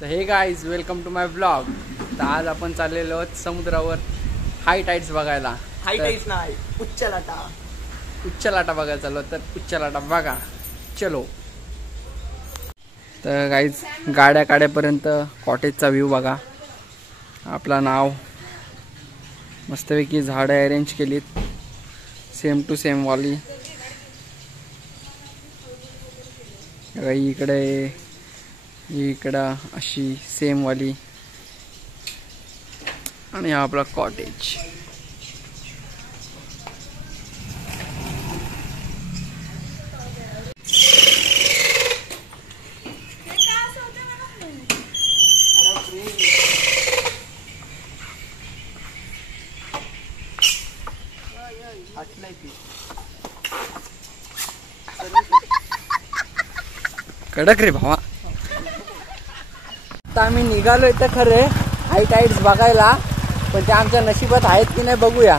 तर hey guys welcome to my blog. तर आज आपण चाललेलो आहोत समुद्रावर हाय टाइड्स बघायला। हाय टाइड्स नाही, उच्च लाटा बघायला चाललो। तर उच्च लाटा बघा, चलो। तर गाईज गाड्या काढेपर्यंत कॉटेजचा व्ह्यू बघा। आपला नाव मस्तपैकी झाडं अरेंज केलीत सेम टू सेम वाली। इकडं अशी सेम वाली आणि हा आपला कॉटेज। कडक रे भावा। आता आम्ही निघालोय तर खरे हाय टाइड्स बघायला, पण ते आमच्या नशिबात आहेत की नाही बघूया।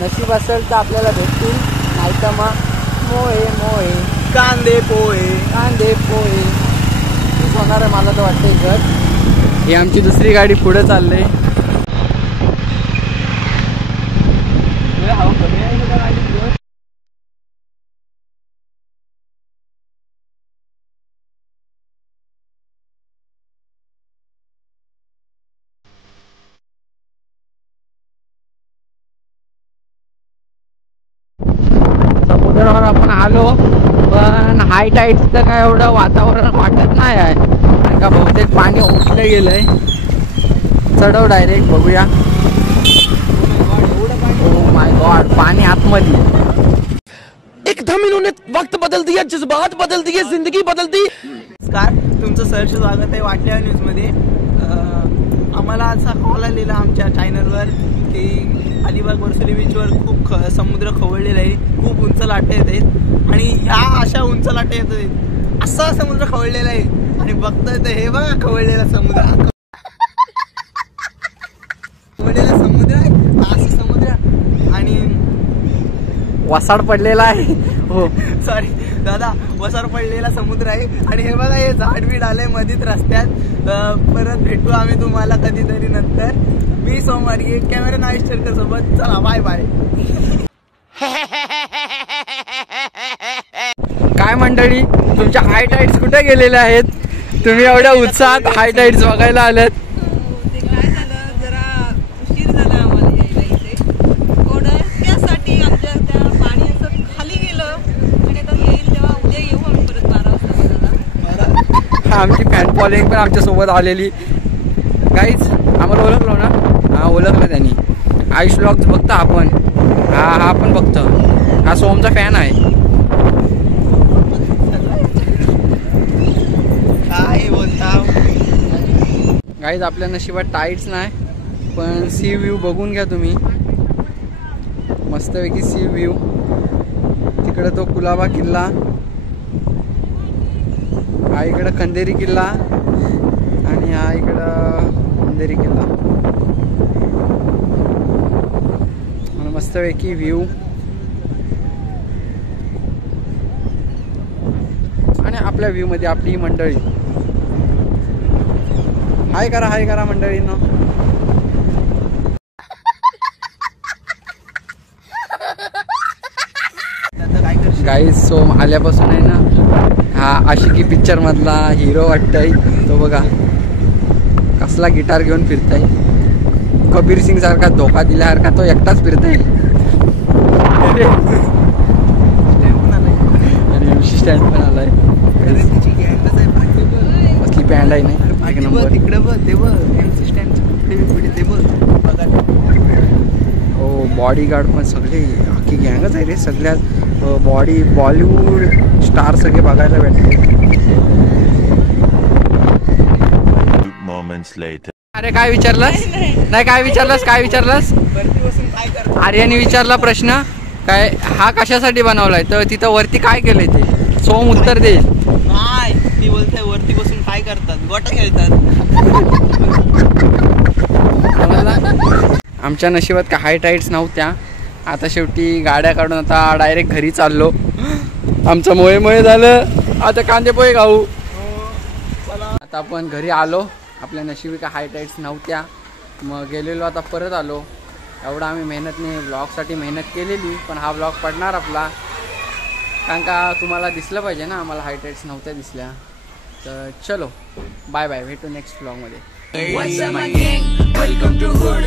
नशीब असेल तर आपल्याला भेटतील, नाही तर मग मोहे मोहे कांदे पोहे तीच होणार आहे मला तर वाटतंय घर। ही आमची दुसरी गाडी पुढे चालले। समुद्रावर आपण आलो, पण हाय टाइड्सचं काय एवढं वातावरण वाटत नाही आहे, कारण का बहुतेक पाणी उठलं गेलंय। चढव डायरेक्ट बघूया। ओ माय गॉड, पाणी आतमध्ये। एकदम इन्होंने वक्त बदल दिया, जज्बात बदल दिए, जिंदगी बदल दी। नमस्कार, तुमचं सहर्ष स्वागत आहे वाटल्या न्यूज मध्ये। आम्हाला असा कॉल आलेला आमच्या चॅनलवर की अलिबाग वर्सोली बीचवर खूप समुद्र खवळलेला आहे, खूप उंच लाटा येत आहेत आणि ह्या अशा उंच लाटा येत आहेत। असा समुद्र खवळलेला आहे आणि बघतोय तर हे बघा खवळलेला समुद्र आहे, असं समुद्र आणि वसाड पडलेला आहे। हो सॉरी दादा, वसार पडलेला समुद्र आहे आणि हे बघा हे झाड बीड आलंय मधीत रस्त्यात। परत भेटू आम्ही तुम्हाला कधीतरी नंतर। मी सोमवारी कॅमेरा नाईश चरकर सोबत, चला बाय बाय। काय मंडळी, तुमच्या हाय टाइड्स कुठे गेलेले आहेत? तुम्ही एवढ्या उत्साहात हाय टाइड्स बघायला आलेत? आमची फॅन फॉलोइंग पण आमच्या सोबत आलेली। गाईज आम्हाला ओळखलो ना? हा ओळखलं त्यांनी। आयुष व्लॉग्स बघता आपण? हा पण बघतो। हा सोमचा फॅन आहे। काय बोलता गाईज आपल्या नशिबात टाइड्स नाही, पण सी व्ह्यू बघून घ्या तुम्ही, मस्तपैकी सी व्ह्यू। तिकडे तो कुलाबा किल्ला, हा इकडं खंदेरी किल्ला आणि हा इकडं खंदेरी किल्ला। मस्तपैकी व्ह्यू आणि आपल्या व्ह्यू मध्ये आपली मंडळी। हाय करा मंडळींनो। गाईज सोम आल्यापासून आहे ना, हा आशिकी पिक्चर मधला हिरो वाटतंय। तो बघा कसला गिटार घेऊन फिरताय, कबीर सिंग सारखा धोका दिल्यासारखा तो एकटाच फिरताय। आणि एमसी स्टँड पण आलाय। कसली बँड आहे ना, एक नंबर। तिकडे बघ ते बघ एमसी स्टँड ते बघ। हो बॉडीगार्ड पण सगळे अख्खी गँगच आहे रे। सगळ्यात बॉलिवूड स्टार सगळे बघायला भेटले। अरे काय विचारलास? नाही काय विचारलास? आर्याने विचारला प्रश्न काय, हा कशासाठी बनवलाय? तर तिथं वरती काय केलंय ते सोम उत्तर देईल। नाही, ती बोलते वरती बसून काय करतात? गोटा खेळतात। आमच्या नशिबात का हाय टाइड्स नव्हत्या। आता शेवटी गाड्या काढून आता डायरेक्ट घरी चाललो। आमचं मोहे झालं, आता कांदे पोहे खाऊ। आता आपण घरी आलो, आपल्या नशिबी का हाय टाईड्स नव्हत्या, मग गेलेलो आता परत आलो. एवढा आम्ही मेहनतने ब्लॉगसाठी मेहनत केलेली, पण हा ब्लॉग पडणार आपला, कारण का तुम्हाला दिसलं पाहिजे ना आम्हाला हाय टाईड्स नव्हत्या दिसल्या. तर चलो बाय बाय, भेटू नेक्स्ट ब्लॉगमध्ये. What's up my gang? Welcome to Hood.